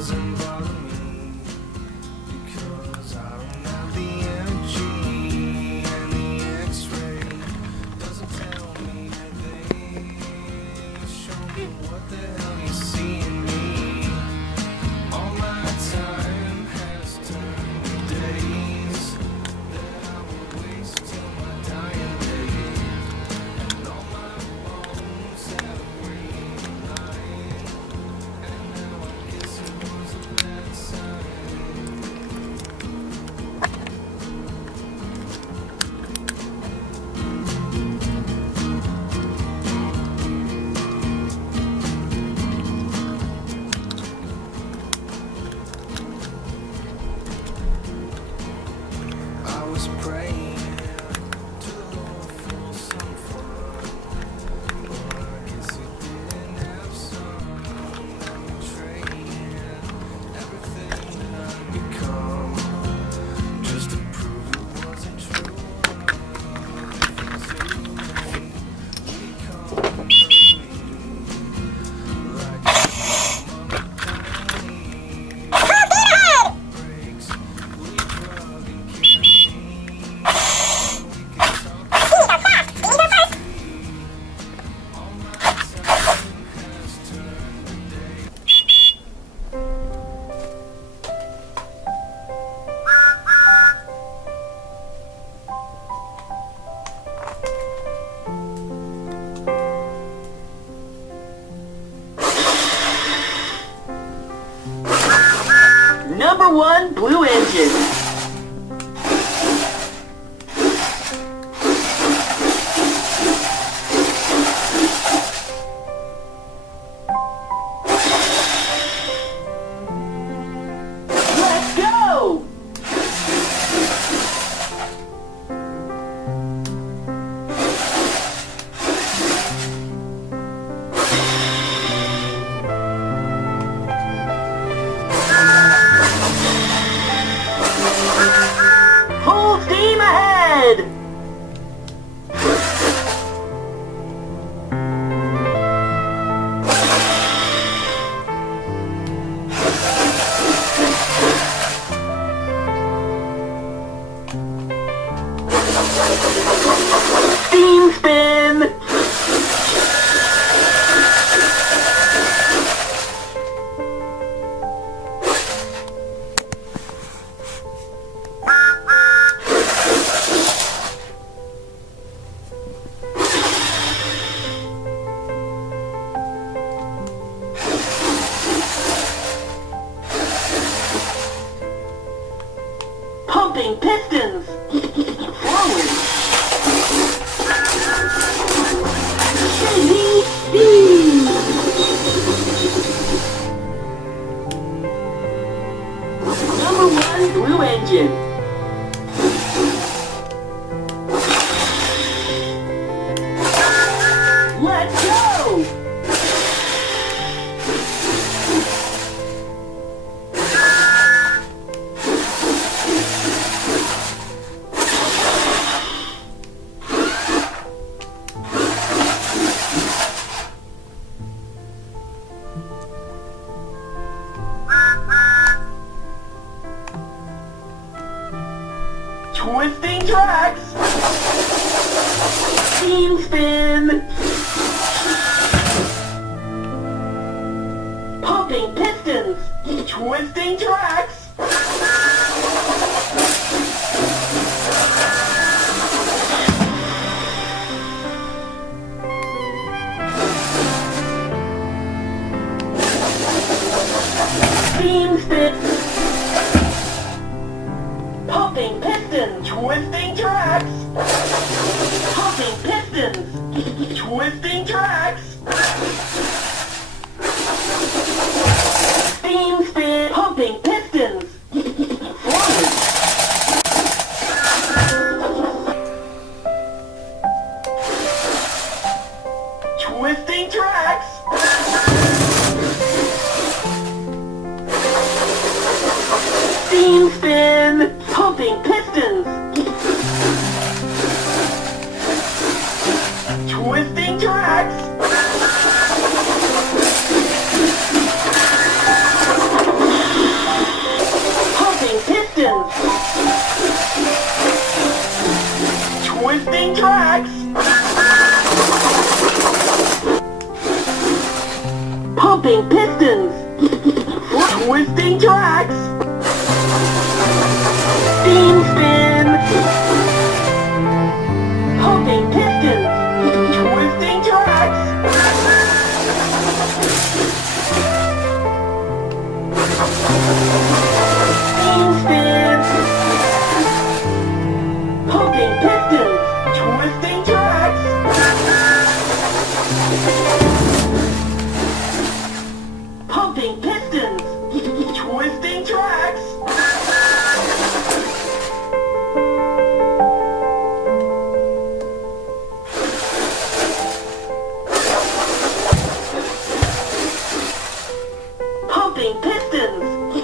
doesn't bother me because I don't have the energy, and the X-ray doesn't tell me anything. Show me what the hell you see in me. All my time has turned to days that I will waste till my dying day, and all my bones have green line, and now I guess it was a bad sign. I was praying to the Lord for some fun, but I guess He didn't have some. I'm betraying everything that I've become just to prove it wasn't true. We come from me like breaks. We drug and carry. We can talk all my time has turned to day. Number 1 Blue Engine. Let's go! Full steam ahead! Steam spin! Pumping pistons! Forward! Steady speed! Number 1 Blue Engine. Let's go! Twisting tracks! Steam spin! Pumping pistons! Twisting tracks! Steam spin! Pumping pistons! Twisting tracks! Pumping pistons! Twisting tracks! Steam spin! Pumping pistons! Forward! Twisting tracks! Steam spin! Pumping pistons! Twisting tracks! Twisting tracks. Steam spin. Pumping pistons. Twisting tracks. Steam spin. Pumping pistons. Twisting tracks. Pumping pistons. Twisting tracks. Pumping pistons.